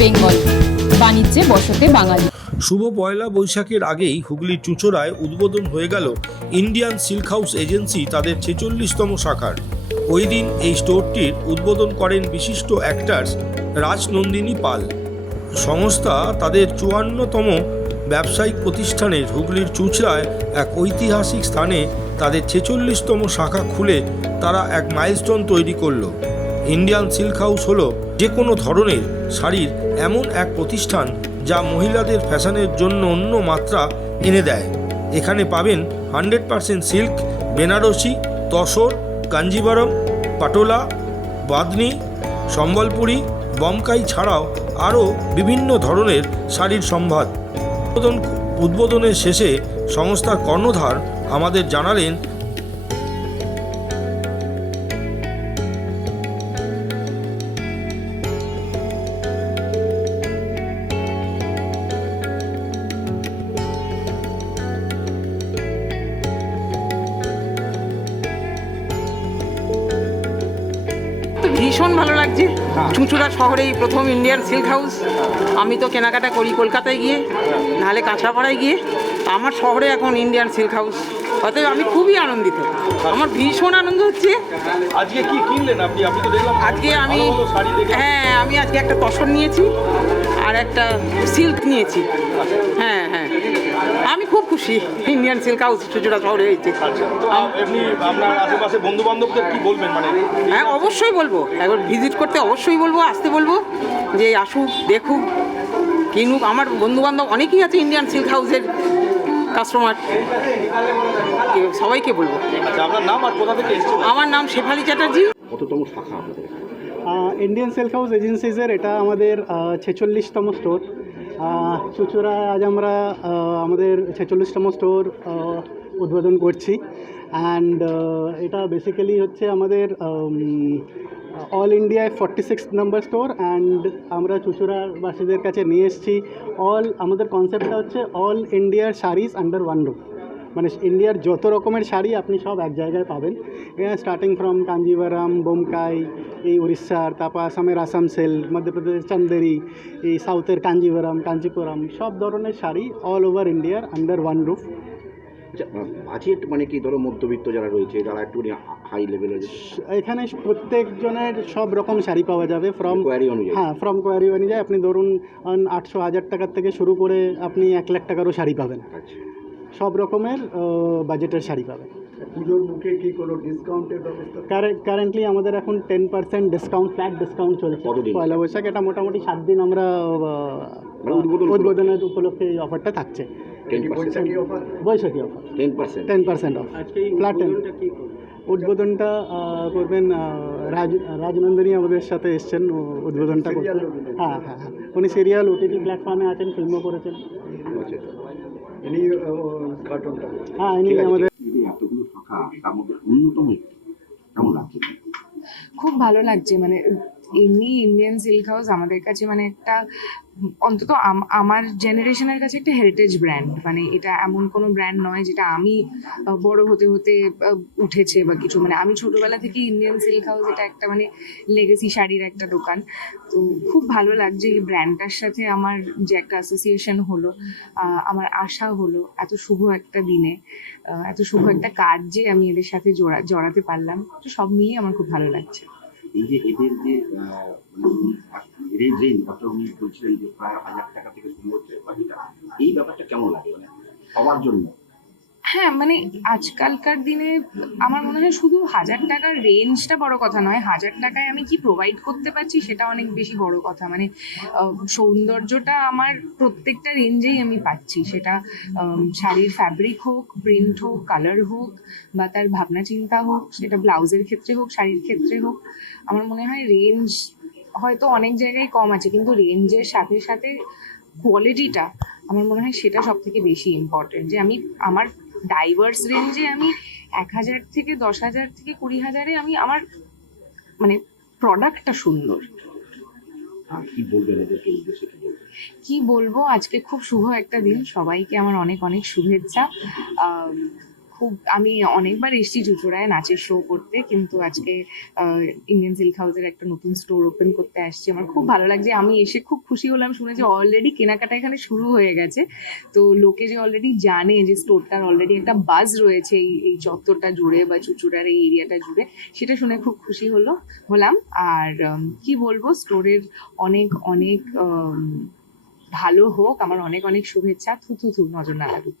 বেঙ্গল। বাণিজ্যে বসতে বাঙালি। শুভ পয়লা বৈশাখের আগেই হুগলির চুচড়ায় উদ্বোধন হয়ে গেল ইন্ডিয়ান সিল্ক হাউস এজেন্সি, তাদের ছেচল্লিশতম শাখার। ওই দিন এই স্টোরটির উদ্বোধন করেন বিশিষ্ট অ্যাক্টার্স রাজনন্দিনী পাল। সংস্থা তাদের চুয়ান্নতম ব্যবসায়িক প্রতিষ্ঠানের হুগলির চুচড়ায় এক ঐতিহাসিক স্থানে তাদের ছেচল্লিশতম শাখা খুলে তারা এক মাইলস্টোন তৈরি করল। ইন্ডিয়ান সিল্ক হাউস হলো যে কোনো ধরনের শাড়ির এমন এক প্রতিষ্ঠান যা মহিলাদের ফ্যাশনের জন্য অন্য মাত্রা এনে দেয়। এখানে পাবেন hundred percent silk, Banarasi, tussar, Kanjivaram, Patola, Bandhani, Sambalpuri, Bomkai ছাড়াও আরও বিভিন্ন ধরনের শাড়ির সম্ভার। উদ্বোধন উদ্বোধনের শেষে সংস্থার কর্ণধার আমাদের জানালেন ভীষণ ভালো লাগছে। চুঁচুড়া শহরে এই প্রথম ইন্ডিয়ান সিল্ক হাউস আমি তো কেনাকাটা করি কলকাতায় গিয়ে নাহলে কাঁচরাপাড়ায় গিয়ে। আমার শহরে এখন ইন্ডিয়ান সিল্ক হাউস অতএব আমি খুবই আনন্দিত। আমার ভীষণ আনন্দ হচ্ছে। আজকে কি কিনলেন আপনি? আপনি তো দেখলাম আজকে আমি হ্যাঁ আমি আজকে একটা তসর নিয়েছি আর একটা সিল্ক নিয়েছি। হ্যাঁ হ্যাঁ আমি খুব খুশি ইন্ডিয়ান সিল্ক হাউস চুঁচুড়া শহরে হয়েছে। তো আপ- এমনি আপনার আশেপাশে বন্ধু বান্ধবদের কি বলবেন মানে? হ্যাঁ অবশ্যই বলব। একবার ভিজিট করতে অবশ্যই বলব আসতে বলব যে আসুক দেখুক কিনুক। আমার বন্ধু বান্ধব অনেকেই আছে ইন্ডিয়ান সিল্ক হাউসের কাস্টমার সবাইকে বলব। আচ্ছা আপনার নাম আর কোথা থেকে আমার নাম শেফালি চ্যাটার্জি। কততম শাখা আপনাদের ইন্ডিয়ান সেলফ হাউস এজেন্সিজের এটা আমাদের ছেচল্লিশতম স্টোর চুচুড়ায় আজ আমরা আমাদের ছেচল্লিশতম স্টোর উদ্বোধন করছি। অ্যান্ড এটা বেসিক্যালি হচ্ছে আমাদের অল ইন্ডিয়ায় forty six number store and আমরা চুচুড়াবাসীদের কাছে নিয়ে এসেছি। অল আমাদের কনসেপ্টটা হচ্ছে অল ইন্ডিয়ার শাড়িজ আন্ডার ওয়ান রুফ মানে ইন্ডিয়ার যত রকমের শাড়ি আপনি সব এক জায়গায় পাবেন। স্টার্টিং ফ্রম কাঞ্জিভারাম বোমকাই এই উড়িষ্যার তারপর আসামের আসাম সেল মধ্যপ্রদেশের চান্দেরি এই সাউথের কাঞ্জিভারাম কাঞ্চিপুরম সব ধরনের শাড়ি অল ওভার ইন্ডিয়ার আন্ডার ওয়ান রুফ বাজেট মানে কি ধরো মধ্যবিত্ত যারা রয়েছে যারা একটু হাই লেভেলের এখানে প্রত্যেকজনের সব রকম শাড়ি পাওয়া যাবে ফ্রম কোয়ারি অনুযায়ী। হ্যাঁ ফ্রম কোয়ারি অনুযায়ী আপনি ধরুন আটশো হাজার টাকার থেকে শুরু করে আপনি এক লাখ টাকারও শাড়ি পাবেন। আচ্ছা। সব রকমের বাজেটের শাড়ি পাবেন পুজোর মুখে কি কোনো ডিসকাউন্টের ব্যবস্থা? কারেন্টলি আমাদের এখন ten percent discount flat discount চলছে। পয়লা বৈশাখ এটা মোটামুটি সাত দিন আমরা মানে উদ্বোধন উদ্বোধনের উপলক্ষে এই অফারটা থাকছে। Baishakhi offer ten percent ten percent off flat ten উদ্বোধনটা করবেন রাজ রাজনন্দিনী আমাদের সাথে এসছেন উদ্বোধনটা হ্যাঁ হ্যাঁ হ্যাঁ। উনি সিরিয়াল ওটিটি প্ল্যাটফর্মে আছেন ফিল্মও করেছেন। আচ্ছা। ইনি উদ্ঘাটনটা হ্যাঁ ইনি আমাদের এতগুলো শাখা তার মধ্যে অন্যতম একটি কেমন লাগছে? খুব ভালো লাগছে মানে এমনি ইন্ডিয়ান সিল্ক হাউস আমাদের কাছে মানে একটা, অন্তত আমার জেনারেশনের কাছে একটা হেরিটেজ ব্র্যান্ড মানে এটা এমন কোনো ব্র্যান্ড নয় যেটা আমি বড় হতে হতে উঠেছে বা কিছু। মানে আমি ছোটবেলা থেকে ইন্ডিয়ান সিল্ক হাউস এটা একটা মানে লেগেসি শাড়ির একটা দোকান। তো খুব ভালো লাগছে এই ব্র্যান্ডটার সাথে আমার যে একটা অ্যাসোসিয়েশন হলো আমার আশা হলো এত শুভ একটা দিনে এত শুভ একটা কার্যে আমি এদের সাথে জোড়া, জড়াতে পারলাম। তো সব মিলিয়ে আমার খুব ভালো লাগছে। এই যে এদের যে মানে রেঞ্জ রেঞ্জ উনি বলছিলেন যে প্রায় হাজার টাকা থেকে শুরু হচ্ছে বাকিটা, এই ব্যাপারটা কেমন লাগে? মানে সবার জন্য? হ্যাঁ মানে আজকালকার দিনে আমার মনে হয় শুধু হাজার টাকার রেঞ্জটা বড় কথা নয়, হাজার টাকায় আমি কি প্রোভাইড করতে পারছি সেটা অনেক বেশি বড় কথা। মানে সৌন্দর্যটা আমার প্রত্যেকটা রেঞ্জেই আমি পাচ্ছি। সেটা শাড়ির ফ্যাব্রিক হোক প্রিন্ট হোক কালার হোক, বা তার ভাবনা চিন্তা হোক, সেটা ব্লাউজের ক্ষেত্রে হোক, শাড়ির ক্ষেত্রে হোক, আমার মনে হয় রেঞ্জ হয়তো অনেক জায়গায় কম আছে, কিন্তু রেঞ্জের সাথে সাথে কোয়ালিটিটা আমার মনে হয় সেটা সব থেকে বেশি ইম্পর্টেন্ট যে আমি, আমার ডাইভার্স রেঞ্জে আমি এক হাজার থেকে দশ হাজার থেকে কুড়ি হাজারে আমি আমার মানে প্রোডাক্টটা সুন্দর। কি বলব? আজকে খুব শুভ একটা দিন। সবাইকে আমার অনেক অনেক শুভেচ্ছা। খুব, আমি অনেকবার এসেছি চুচুড়ায় নাচের শো করতে, কিন্তু আজকে ইন্ডিয়ান সিল্ক হাউসের একটা নতুন স্টোর ওপেন করতে আসছি। আমার খুব ভালো লাগছে। আমি এসে খুব খুশি হলাম শুনে যে অলরেডি কেনাকাটা এখানে শুরু হয়ে গেছে। তো লোকে যে অলরেডি জানে যে স্টোরটার অলরেডি একটা বাজ রয়েছে এই এই চত্বরটা জুড়ে বা চুচুড়ার এই এরিয়াটা জুড়ে, সেটা শুনে খুব খুশি হলো, হলাম। আর কি বলব স্টোরের অনেক অনেক ভালো হোক। আমার অনেক অনেক শুভেচ্ছা। থু থু থু, নজর না লাগুক।